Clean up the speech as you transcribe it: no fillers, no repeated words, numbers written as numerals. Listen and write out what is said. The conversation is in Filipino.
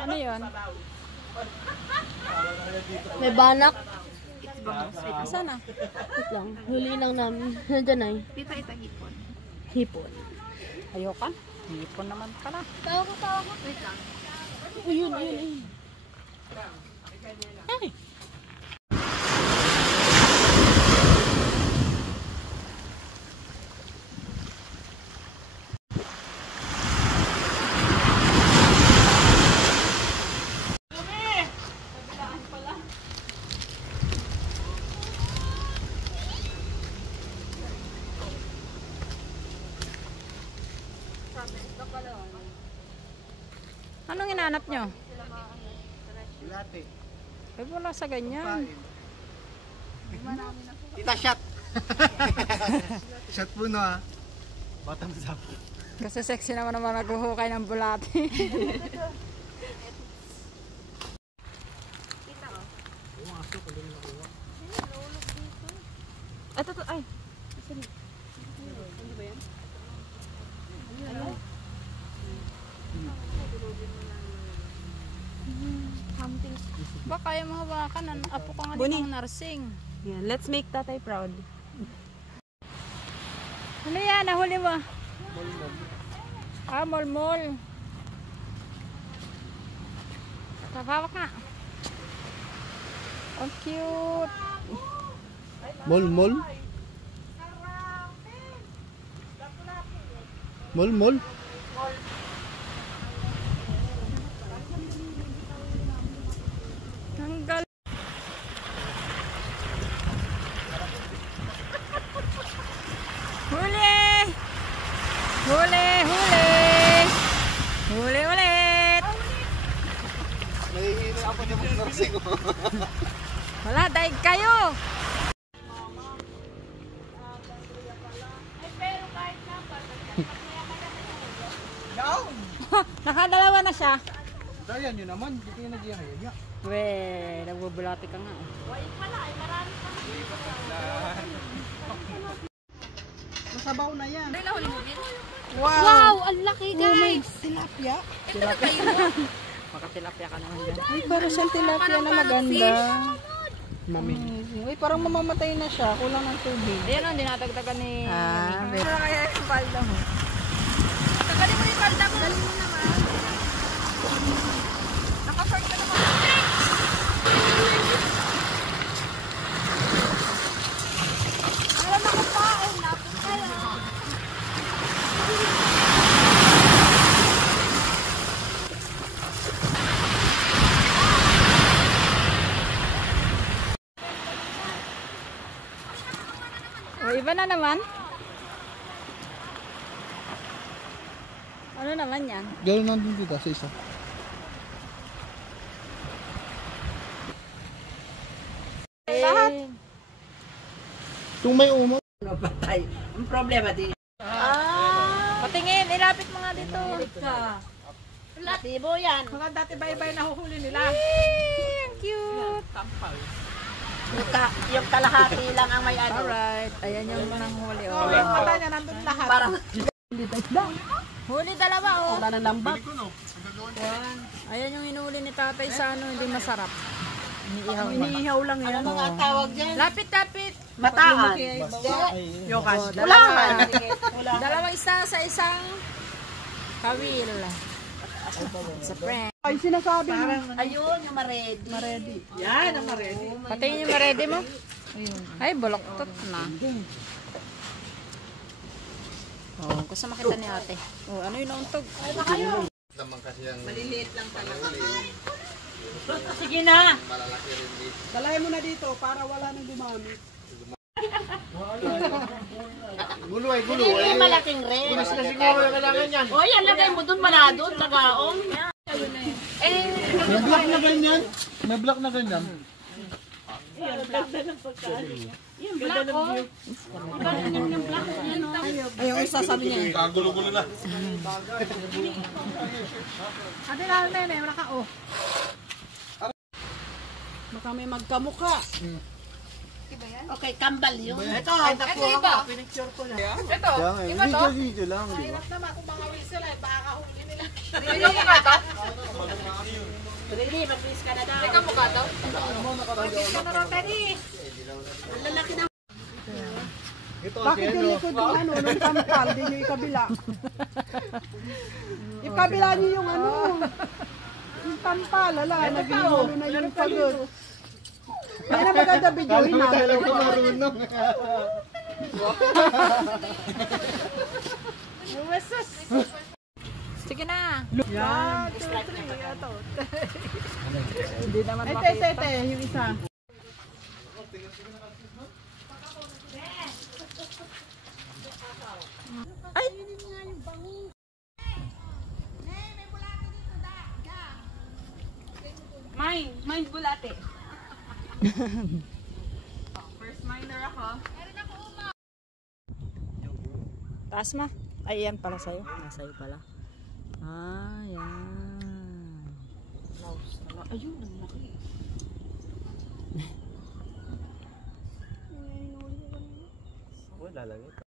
Ano yun? May banak. Saan na? Wait lang. Huli lang namin. Nandiyan ay. Dito ito hipon. Hipon. Ayoko. Hipon naman pala. Tawa ko. Wait lang. Ayun. Ay! Anong inanap nyo? Latte. Ay, wala sa ganyan. Tita, shot! Shot po na. Batang sapo. Kasi sexy naman naghuhukay ng bulati. Ito. Ay. Sorry. Ano ba yan? Something. Baka kaya mahawakan. Apo ka nga din ng nursing. Yeah, let's make tatay proud. Ano yan? Nahuli mo? Ah, mol. Tapawak nga. Ang cute. Mol. Ang galing. Huli ulit. Nahihilo ako niya mong nursing. Wala, daig kayo. Nakadalawa na siya. Dayan yun naman, hindi kayo nag-iaya. We, nagbubulati ka nga. Masabaw na yan. Wow, ang laki guys. Tilapia. Makatilapia ka naman dyan. Ay, para siyang tilapia na maganda. Mami. Uy, parang mamamatay na siya. Kulang ng tubig. Ayan o, dinatagdagan ni... Pero kaya yung palda mo. Tagalin mo yung palda mo. Tagalin mo naman. Naka-short ka naman. Alam na kapain. Lapit kayo. O, iba na naman. Ano naman yan? Gano'n nandun dito sa isa. Lahat. Kung may umo. Patay. Ang problema din. Patingin, ilapit mo nga dito. Latibo yan. Mga dati bye-bye na huhuli nila. Ang cute. Yung kalahati lang ang may ano. Alright, ayan yung nanghuli. Oh. Yung mata niya nandun lahat. Parang Huli dalawa oh. wala ng lambak. Ayan yung inuuli ni tatay sa ano, hindi masarap. Iniihaw na. Iniihaw lang yan. Ano mga tawag dyan? Lapit. Mataan. Yokas. Ulangan. Dalawang isa sa isang kawil. Sa prank. Ay, sinasabi mo. Ayun, yung maredi. Yan ang maredi. Patingin yung ready mo. Ay, baloktot na. Oh, gusto makita ni ate. Oh, ano yung nauntog? Maliliit lang talaga. Sige na. Dalayan mo na dito para wala nang dumami. Gulo ay. Hindi malaking red. Gulis na siguro yung kailangan yan. O yan, lagay mo dun manadon, nagaong. May block na ganyan. May block na ganyan. Ayun, isa sabi niya. Kagulo-gulo na. Ate lang nene, wala ka oh. Baka may magkamukha. Okay, kambal yun. Ito iba. Pinicture ko na. Ito, Iba to? Video lang, di ba? naman kung mga whistle ay baka huli nila. Ikaw mukha to? Really, mag-miss ka na daw. Ikaw mukha to? Bakit yung likod yung ano, nung tampal, din yung ikabila? Yung kabila niyo yung ano, yung tampal, ala, naging na yung pagod. May na maganda videoin namin. Sige na. Yan. Hindi naman Ete, makita. ete, yung isa. Ay! Mine bulate. First miner ako. Taas ma. Ay, yan pala sa'yo. Nasa'yo pala. Ah, yan. Ayun, ang laki. Wala lang ito.